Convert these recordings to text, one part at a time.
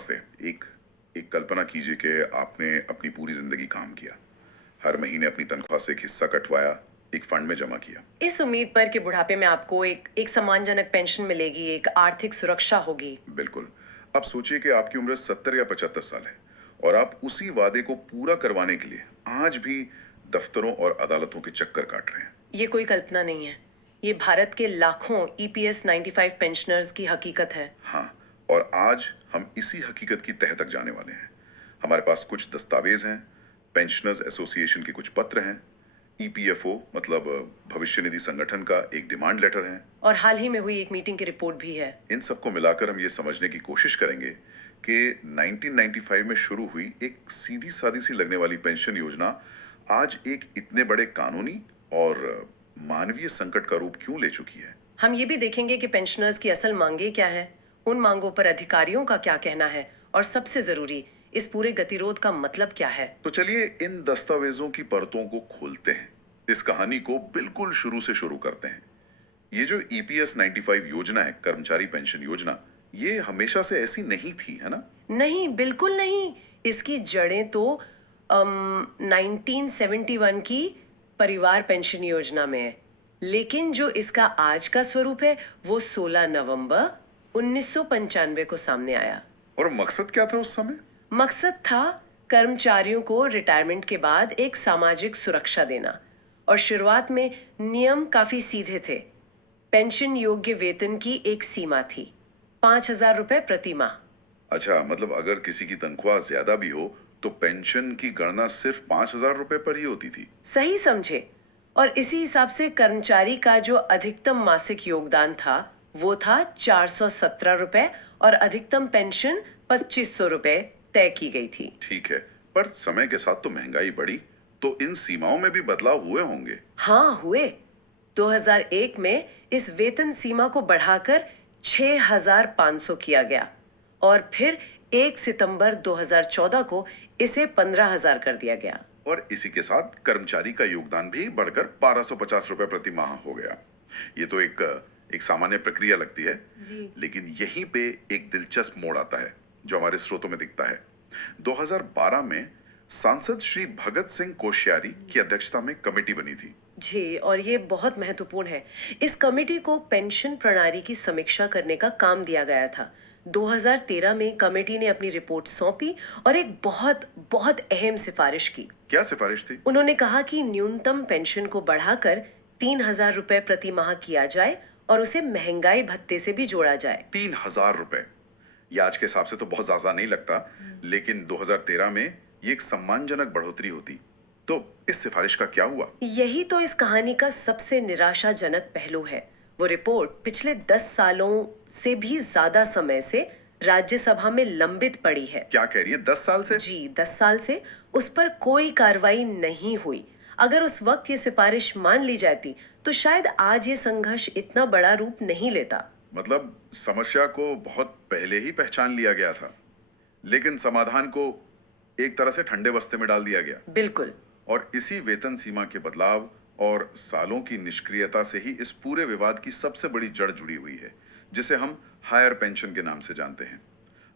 नमस्ते। एक एक कल्पना कीजिए कि आपने अपनी पूरी जिंदगी काम किया, हर महीने अपनी तनख्वाह से एक हिस्सा कटवाया, एक फंड में जमा किया। इस उम्मीद पर कि बुढ़ापे में आपको एक सम्मानजनक पेंशन मिलेगी, एक आर्थिक सुरक्षा होगी। बिल्कुल। अब सोचिए कि आपकी उम्र 70 या 75 साल है और आप उसी वादे को पूरा करवाने के लिए आज भी दफ्तरों और अदालतों के चक्कर काट रहे हैं। ये कोई कल्पना नहीं है। ये भारत के लाखों EPS 95 पेंशनर्स की हकीकत है। हाँ, और आज हम इसी हकीकत की तह तक जाने वाले हैं। हमारे पास कुछ दस्तावेज हैं, पेंशनर्स एसोसिएशन के कुछ पत्र हैं, EPFO मतलब भविष्य निधि संगठन का एक डिमांड लेटर है। और हाल ही में हुई एक मीटिंग की रिपोर्ट भी है। इन सबको मिलाकर हम ये समझने की कोशिश करेंगे कि 1995 में शुरू हुई एक सीधी सादी सी लगने वाली पेंशन योजना आज एक इतने बड़े कानूनी और मानवीय संकट का रूप क्यों ले चुकी है। हम ये भी देखेंगे कि पेंशनर्स की असल मांगे क्या है, उन मांगों पर अधिकारियों का क्या कहना है, और सबसे जरूरी, इस पूरे गतिरोध का मतलब क्या है। तो चलिए इन दस्तावेजों की परतों को खोलते हैं, इस कहानी को बिल्कुल शुरू से शुरू करते हैं। ये जो EPS 95 योजना है, कर्मचारी पेंशन योजना, ये हमेशा से ऐसी नहीं थी, है ना? नहीं, बिल्कुल नहीं। इसकी जड़ें तो 1971 की परिवार पेंशन योजना में है। लेकिन जो इसका आज का स्वरूप है वो 16 नवंबर 1995 को सामने आया। और मकसद क्या था उस समय? मकसद था कर्मचारियों को रिटायरमेंट के बाद एक सामाजिक सुरक्षा देना। और शुरुआत में नियम काफी सीधे थे। पेंशन योग्य वेतन की एक सीमा थी, 5,000 रुपए प्रति माह। अच्छा, मतलब अगर किसी की तनख्वाह ज्यादा भी हो तो पेंशन की गणना सिर्फ 5,000 रुपए पर ही होती थी। सही समझे। और इसी हिसाब से कर्मचारी का जो अधिकतम मासिक योगदान था वो था 417 रुपए, और अधिकतम पेंशन 2,500 रुपए तय की गई थी। ठीक है, पर समय के साथ तो महंगाई बढ़ी, तो इन सीमाओं में भी बदलाव हुए होंगे। हाँ, हुए। 2001 में इस वेतन सीमा को बढ़ाकर 6,500 किया गया, और फिर 1 सितंबर 2014 को इसे 15,000 कर दिया गया। और इसी के साथ कर्मचारी का योगदान भी बढ़कर 1250 रुपए प्रति माह हो गया। ये तो एक सामान्य प्रक्रिया लगती है जी। लेकिन यहीं पे एक दिलचस्प मोड़ आता है जो हमारे स्रोतों में दिखता है। 2012 में सांसद श्री भगत सिंह कोश्यारी की अध्यक्षता में कमेटी बनी थी। जी, और ये बहुत महत्वपूर्ण है। इस कमेटी को पेंशन प्रणाली की समीक्षा करने का काम दिया गया था। 2013 में कमेटी ने अपनी रिपोर्ट सौंपी और एक बहुत बहुत अहम सिफारिश की। क्या सिफारिश थी? उन्होंने कहा कि न्यूनतम पेंशन को बढ़ाकर 3,000 रुपए प्रति माह किया जाए और उसे महंगाई भत्ते से भी जोड़ा जाए। 3,000 रुपए, ये आज के हिसाब से तो बहुत ज्यादा नहीं लगता, लेकिन 2013 में ये एक सम्मानजनक बढ़ोतरी होती। तो इस सिफारिश का क्या हुआ? यही तो इस कहानी का सबसे निराशाजनक पहलू है। वो रिपोर्ट पिछले 10 सालों से भी ज्यादा समय से राज्यसभा में लंबित पड़ी है। क्या कह रही है, 10 साल से? जी, 10 साल से उस पर कोई कार्रवाई नहीं हुई। अगर उस वक्त ये सिफारिश मान ली जाती तो शायद आज ये संघर्ष इतना बड़ा रूप नहीं लेता। मतलब समस्या को बहुत पहले ही पहचान लिया गया था, लेकिन समाधान को एक तरह से ठंडे बस्ते में डाल दिया गया। बिल्कुल। और इसी वेतन सीमा के बदलाव और सालों की निष्क्रियता से ही इस पूरे विवाद की सबसे बड़ी जड़ जुड़ी हुई है, जिसे हम हायर पेंशन के नाम से जानते हैं।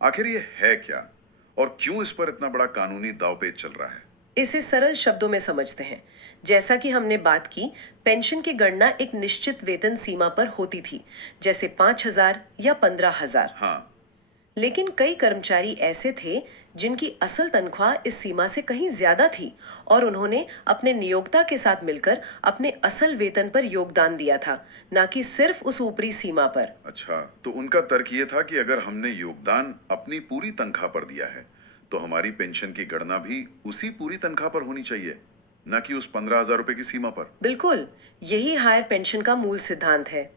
आखिर ये है क्या और क्यों इस पर इतना बड़ा कानूनी दांवपेच चल रहा है? इसे सरल शब्दों में समझते हैं। जैसा कि हमने बात की, पेंशन की गणना एक निश्चित वेतन सीमा पर होती थी, जैसे 5,000 या 15,000। हाँ। लेकिन कई कर्मचारी ऐसे थे जिनकी असल तनख्वाह इस सीमा से कहीं ज्यादा थी, और उन्होंने अपने नियोक्ता के साथ मिलकर अपने असल वेतन पर योगदान दिया था, ना कि सिर्फ उस ऊपरी सीमा पर। अच्छा, तो उनका तर्क ये था कि अगर हमने योगदान अपनी पूरी तनख्वाह पर दिया है तो हमारी पेंशन की गणना भी उसी पूरी तनख्वाह पर होनी चाहिए, न कि उस 15,000 रुपए की सीमा पर। बिल्कुल, यही हायर पेंशन का मूल सिद्धांत है।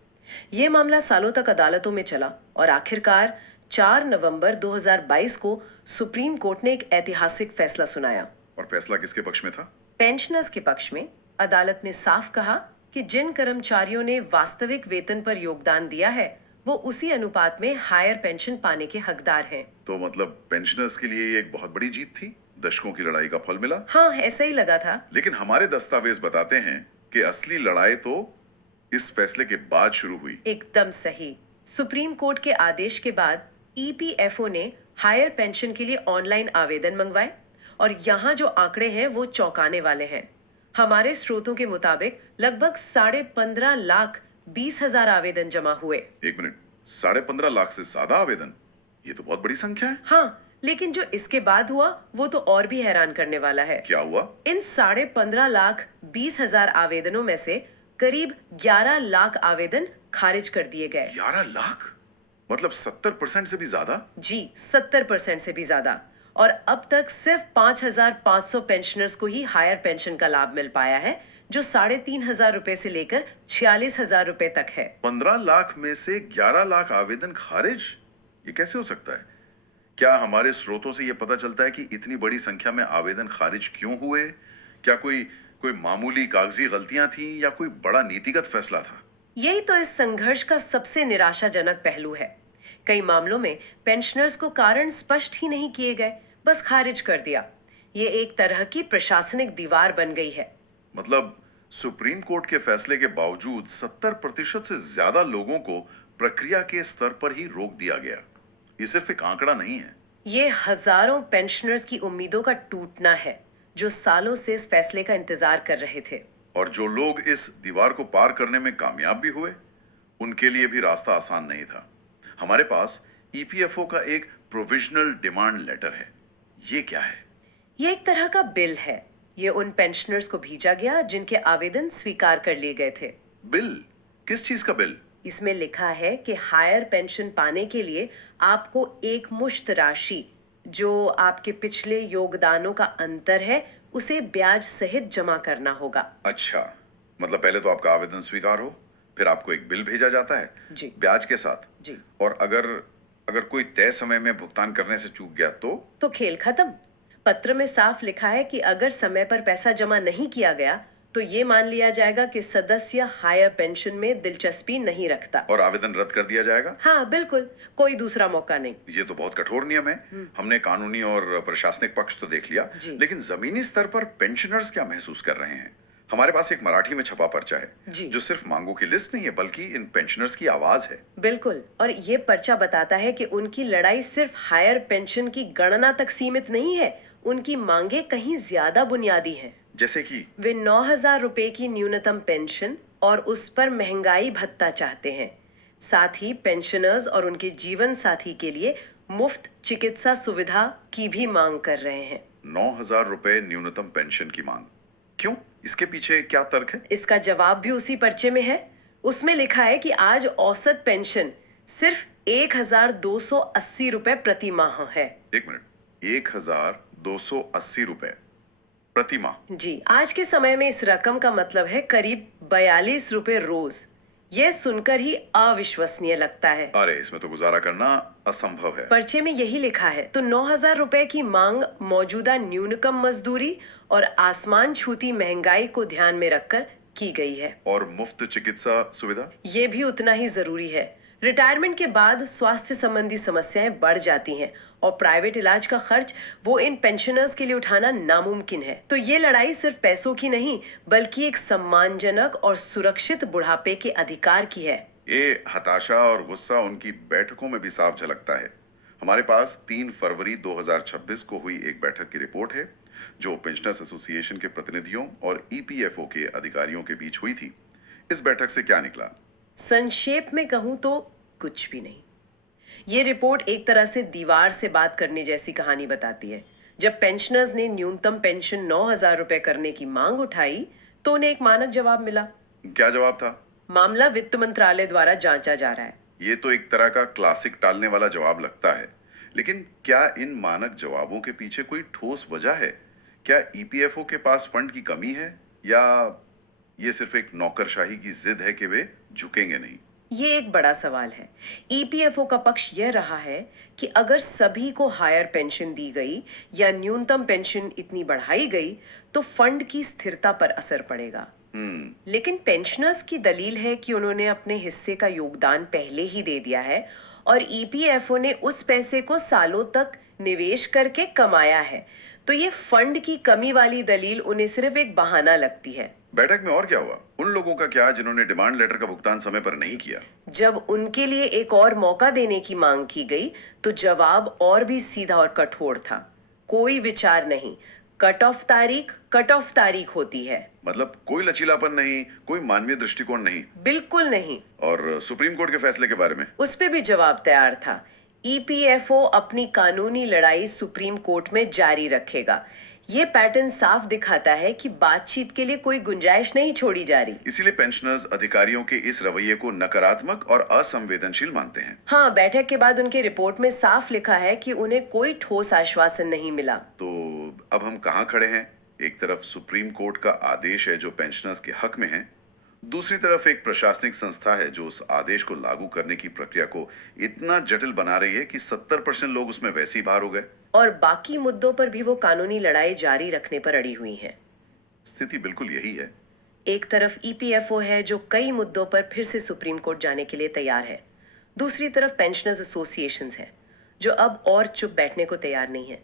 ये मामला सालों तक अदालतों में चला और आखिरकार 4 नवंबर 2022 को सुप्रीम कोर्ट ने एक ऐतिहासिक फैसला सुनाया। और फैसला किसके पक्ष में था? पेंशनर्स के पक्ष में। अदालत ने साफ कहा कि जिन कर्मचारियों ने वास्तविक वेतन पर योगदान दिया है वो उसी अनुपात में हायर पेंशन पाने के हकदार हैं। तो मतलब पेंशनर्स के लिए ये एक बहुत बड़ी जीत थी, दशकों की लड़ाई का फल मिला। हाँ, ऐसा ही लगा था। लेकिन हमारे दस्तावेज बताते हैं कि असली लड़ाई तो इस फैसले के बाद शुरू हुई। एकदम सही। सुप्रीम कोर्ट के आदेश के बाद EPFO ने हायर पेंशन के लिए ऑनलाइन आवेदन मंगवाए और यहाँ जो आंकड़े हैं वो चौंकाने वाले हैं। हमारे स्रोतों के मुताबिक लगभग 15,20,000 आवेदन जमा हुए। एक मिनट, 15.5 लाख से ज्यादा आवेदन? ये तो बहुत बड़ी संख्या है। हाँ, लेकिन जो इसके बाद हुआ वो तो और भी हैरान करने वाला है। क्या हुआ? इन 15,20,000 आवेदनों में से करीब 11 लाख आवेदन खारिज कर दिए गए। 11 लाख? मतलब 70% से भी ज्यादा? जी, 70% से भी ज्यादा। और अब तक सिर्फ 5,500 पेंशनर्स को ही हायर पेंशन का लाभ मिल पाया है, जो 3,500 रुपए से लेकर 46,000 रुपए तक है। 15 लाख में से 11 लाख आवेदन खारिज? ये कैसे हो सकता है? क्या हमारे स्रोतों से ये पता चलता है कि इतनी बड़ी संख्या में आवेदन खारिज क्यों हुए? क्या कोई कोई मामूली कागजी गलतियां थीं या कोई बड़ा नीतिगत फैसला था? यही तो इस संघर्ष का सबसे निराशाजनक पहलू है। कई मामलों में पेंशनर्स को कारण स्पष्ट ही नहीं किए गए, बस खारिज कर दिया। ये एक तरह की प्रशासनिक दीवार बन गई है। मतलब सुप्रीम कोर्ट के फैसले के बावजूद 70% से ज्यादा लोगों को प्रक्रिया के स्तर पर ही रोक दिया गया। ये सिर्फ एक आंकड़ा नहीं है। ये हजारों पेंशनर्स की उम्मीदों का टूटना है, जो सालों से इस फैसले का इंतजार कर रहे थे। और जो लोग इस दीवार को पार करने में कामयाब भी हुए, उनके लिए भी रास्ता आसान नहीं था। हमारे पास ईपीएफओ का एक प्रोविजनल डिमांड लेटर है। ये क्या है? ये एक तरह का बिल है। ये उन पेंशनर्स को भेजा गया जिनके आवेदन स्वीकार कर लिए गए थे। बिल? किस चीज का बिल? इसमें लिखा है कि हायर पेंशन पाने के लिए आपको एक मुश्त राशि, जो आपके पिछले योगदानों का अंतर है, उसे ब्याज सहित जमा करना होगा। अच्छा, मतलब पहले तो आपका आवेदन स्वीकार हो, फिर आपको एक बिल भेजा जाता है जी। ब्याज के साथ। जी। और अगर अगर कोई तय समय में भुगतान करने से चूक गया तो खेल खत्म। पत्र में साफ लिखा है कि अगर समय पर पैसा जमा नहीं किया गया तो ये मान लिया जाएगा कि सदस्य हायर पेंशन में दिलचस्पी नहीं रखता और आवेदन रद्द कर दिया जाएगा। हाँ बिल्कुल, कोई दूसरा मौका नहीं। ये तो बहुत कठोर नियम है। हमने कानूनी और प्रशासनिक पक्ष तो देख लिया, जी। लेकिन जमीनी स्तर पर पेंशनर्स क्या महसूस कर रहे हैं? हमारे पास एक मराठी में छपा पर्चा है, जी। जो सिर्फ मांगों की लिस्ट नहीं है, बल्कि इन पेंशनर्स की आवाज है। बिल्कुल, और ये पर्चा बताता है कि उनकी लड़ाई सिर्फ हायर पेंशन की गणना तक सीमित नहीं है। उनकी मांगे कहीं ज्यादा बुनियादी हैं। जैसे कि वे 9,000 रुपए की न्यूनतम पेंशन और उस पर महंगाई भत्ता चाहते हैं। साथ ही पेंशनर्स और उनके जीवन साथी के लिए मुफ्त चिकित्सा सुविधा की भी मांग कर रहे हैं। 9,000 रुपए न्यूनतम पेंशन की मांग। क्यों? इसके पीछे क्या तर्क है? इसका जवाब भी उसी पर्चे में है। उसमें लिखा है कि आज औसत पेंशन सिर्फ 1,280 रुपए प्रति माह है। एक मिनट, 1,280 रुपए प्रति माह? जी, आज के समय में इस रकम का मतलब है करीब 42 रुपए रोज। यह सुनकर ही अविश्वसनीय लगता है। अरे, इसमें तो गुजारा करना असंभव है। पर्चे में यही लिखा है। तो 9,000 रुपए की मांग मौजूदा न्यूनतम मजदूरी और आसमान छूती महंगाई को ध्यान में रखकर की गई है। और मुफ्त चिकित्सा सुविधा? ये भी उतना ही जरूरी है। रिटायरमेंट के बाद स्वास्थ्य संबंधी समस्याएं बढ़ जाती हैं और प्राइवेट इलाज का खर्च वो इन पेंशनर्स के लिए उठाना नामुमकिन है। तो ये लड़ाई सिर्फ पैसों की नहीं, बल्कि एक सम्मानजनक और सुरक्षित बुढ़ापे के अधिकार की है। ये हताशा और गुस्सा उनकी बैठकों में भी साफ झलकता है। हमारे पास 3 फरवरी 2026 को हुई एक बैठक की रिपोर्ट है, जो पेंशनर्स एसोसिएशन के प्रतिनिधियों और ईपीएफओ के अधिकारियों के बीच हुई थी। इस बैठक से क्या निकला? संक्षेप में कहूं तो कुछ भी नहीं। ये रिपोर्ट एक तरह से दीवार से बात करने जैसी कहानी बताती है। जब पेंशनर्स ने न्यूनतम पेंशन 9,000 रुपए करने की मांग उठाई तो उन्हें एक मानक जवाब मिला। क्या जवाब था? मामला वित्त मंत्रालय द्वारा जांचा जा रहा है। ये तो एक तरह का क्लासिक टालने वाला जवाब लगता है। लेकिन क्या इन मानक जवाबों के पीछे कोई ठोस वजह है? क्या ईपीएफओ के पास फंड की कमी है, या ये सिर्फ एक नौकरशाही की जिद है कि वे झुकेंगे नहीं? ये एक बड़ा सवाल है। ईपीएफओ का पक्ष यह रहा है कि अगर सभी को हायर पेंशन दी गई या न्यूनतम पेंशन इतनी बढ़ाई गई तो फंड की स्थिरता पर असर पड़ेगा। लेकिन पेंशनर्स की दलील है कि उन्होंने अपने हिस्से का योगदान पहले ही दे दिया है और ईपीएफओ ने उस पैसे को सालों तक निवेश करके कमाया है। तो ये फंड की कमी वाली दलील उन्हें सिर्फ एक बहाना लगती है। बैठक में और क्या हुआ? उन लोगों का क्या जिन्होंने डिमांड लेटर का भुगतान समय पर नहीं किया? जब उनके लिए एक और मौका देने की मांग की गई तो जवाब और भी सीधा और कठोर था। कोई विचार नहीं, कट ऑफ तारीख होती है। मतलब कोई लचीलापन नहीं, कोई मानवीय दृष्टिकोण नहीं। बिल्कुल नहीं। और सुप्रीम कोर्ट के फैसले के बारे में? उस पे भी जवाब तैयार था। ईपीएफओ अपनी कानूनी लड़ाई सुप्रीम कोर्ट में जारी रखेगा। ये पैटर्न साफ दिखाता है कि बातचीत के लिए कोई गुंजाइश नहीं छोड़ी जा रही। इसीलिए पेंशनर्स अधिकारियों के इस रवैये को नकारात्मक और असंवेदनशील मानते हैं। हाँ, बैठक के बाद उनके रिपोर्ट में साफ लिखा है कि उन्हें कोई ठोस आश्वासन नहीं मिला। तो अब हम कहाँ खड़े हैं? एक तरफ सुप्रीम कोर्ट का आदेश है जो पेंशनर्स के हक में है, दूसरी तरफ एक प्रशासनिक संस्था है जो उस आदेश को लागू करने की प्रक्रिया को इतना जटिल बना रही है कि 70% लोग उसमें वैसे ही बाहर हो गए। और बाकी मुद्दों पर भी वो कानूनी लड़ाई जारी रखने पर अड़ी हुई है। स्थिति बिल्कुल यही है। एक तरफ ईपीएफओ है जो कई मुद्दों पर फिर से सुप्रीम कोर्ट जाने के लिए तैयार है। दूसरी तरफ पेंशनर्स एसोसिएशंस हैं जो अब और चुप बैठने को तैयार नहीं है।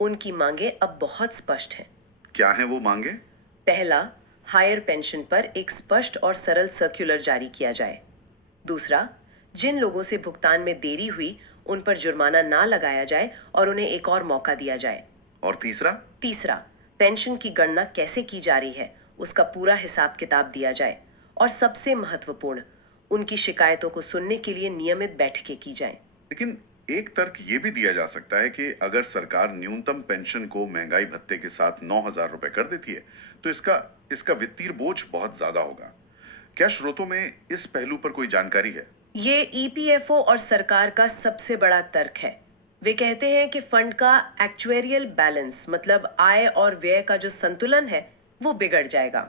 उनकी मांगे अब बहुत स्पष्ट हैं। क्या है वो मांगे? पहला, हायर पेंशन पर एक स्पष्ट और सरल सर्कुलर जारी किया जाए। दूसरा, जिन लोगों से भुगतान में देरी हुई उन पर जुर्माना ना लगाया जाए और उन्हें एक और मौका दिया जाए। और तीसरा? तीसरा, पेंशन की गणना कैसे की जा रही है उसका पूरा हिसाब किताब दिया जाए। और सबसे महत्वपूर्ण, उनकी शिकायतों को सुनने के लिए नियमित बैठकें की जाएं। लेकिन एक तर्क ये भी दिया जा सकता है कि अगर सरकार न्यूनतम पेंशन को महंगाई भत्ते के साथ 9,000 रुपए कर देती है तो इसका वित्तीय बोझ बहुत ज्यादा होगा। क्या स्रोतों में इस पहलू पर कोई जानकारी है? ये ईपीएफओ और सरकार का सबसे बड़ा तर्क है। वे कहते हैं कि फंड का एक्चुएरियल बैलेंस, मतलब आय और व्यय का जो संतुलन है, वो बिगड़ जाएगा।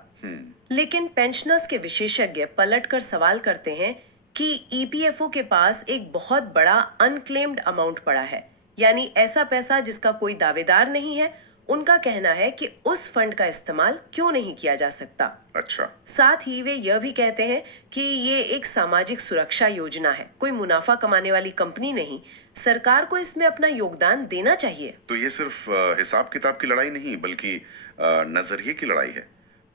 लेकिन पेंशनर्स के विशेषज्ञ पलटकर सवाल करते हैं कि ईपीएफओ के पास एक बहुत बड़ा अनक्लेम्ड अमाउंट पड़ा है, यानी ऐसा पैसा जिसका कोई दावेदार नहीं है। उनका कहना है कि उस फंड का इस्तेमाल क्यों नहीं किया जा सकता। अच्छा। साथ ही वे यह भी कहते हैं कि ये एक सामाजिक सुरक्षा योजना है, कोई मुनाफा कमाने वाली कंपनी नहीं। सरकार को इसमें अपना योगदान देना चाहिए। तो ये सिर्फ हिसाब किताब की लड़ाई नहीं बल्कि नजरिए की लड़ाई है।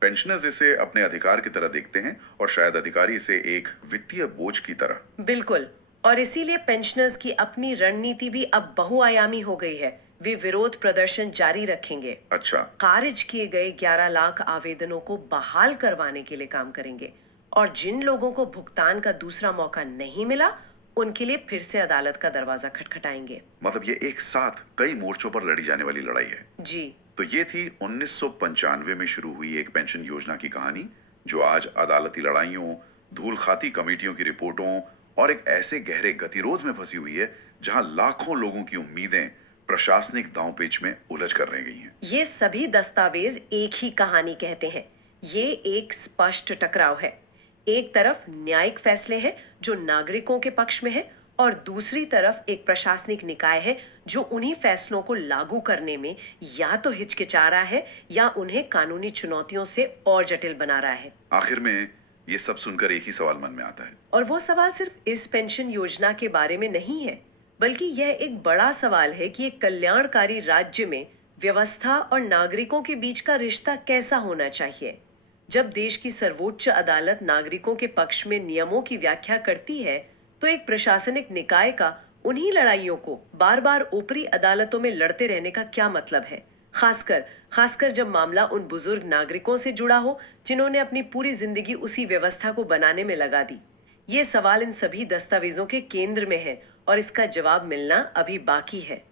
पेंशनर्स इसे अपने अधिकार की तरह देखते हैं और शायद अधिकारी इसे एक वित्तीय बोझ की तरह। बिल्कुल, और इसीलिए पेंशनर्स की अपनी रणनीति भी अब बहुआयामी हो गई है। वे विरोध प्रदर्शन जारी रखेंगे। अच्छा। खारिज किए गए 11 लाख आवेदनों को बहाल करवाने के लिए काम करेंगे और जिन लोगों को भुगतान का दूसरा मौका नहीं मिला उनके लिए फिर से अदालत का दरवाजा खटखटाएंगे। मतलब ये एक साथ कई मोर्चों पर लड़ी जाने वाली लड़ाई है। जी। तो ये थी 1995 में शुरू हुई एक पेंशन योजना की कहानी जो आज अदालती लड़ाइयों, धूल खाती कमेटियों की रिपोर्टों और एक ऐसे गहरे गतिरोध में फंसी हुई है जहां लाखों लोगों की उम्मीदें प्रशासनिक दांवपेच में उलझ कर रह गई हैं। ये सभी दस्तावेज एक ही कहानी कहते हैं। ये एक स्पष्ट टकराव है। एक तरफ न्यायिक फैसले हैं जो नागरिकों के पक्ष में है और दूसरी तरफ एक प्रशासनिक निकाय है जो उन्हीं फैसलों को लागू करने में या तो हिचकिचा रहा है या उन्हें कानूनी चुनौतियों से और जटिल बना रहा है। आखिर में ये सब सुनकर एक ही सवाल मन में आता है, और वो सवाल सिर्फ इस पेंशन योजना के बारे में नहीं है, बल्कि यह एक बड़ा सवाल है कि एक कल्याणकारी राज्य में व्यवस्था और नागरिकों के बीच का रिश्ता कैसा होना चाहिए। जब देश की सर्वोच्च अदालत नागरिकों के पक्ष में नियमों की व्याख्या करती है तो एक प्रशासनिक निकाय का उन्हीं लड़ाइयों को बार बार ऊपरी अदालतों में लड़ते रहने का क्या मतलब है, खासकर जब मामला उन बुजुर्ग नागरिकों से जुड़ा हो जिन्होंने अपनी पूरी जिंदगी उसी व्यवस्था को बनाने में लगा दी। ये सवाल इन सभी दस्तावेजों के केंद्र में है और इसका जवाब मिलना अभी बाकी है।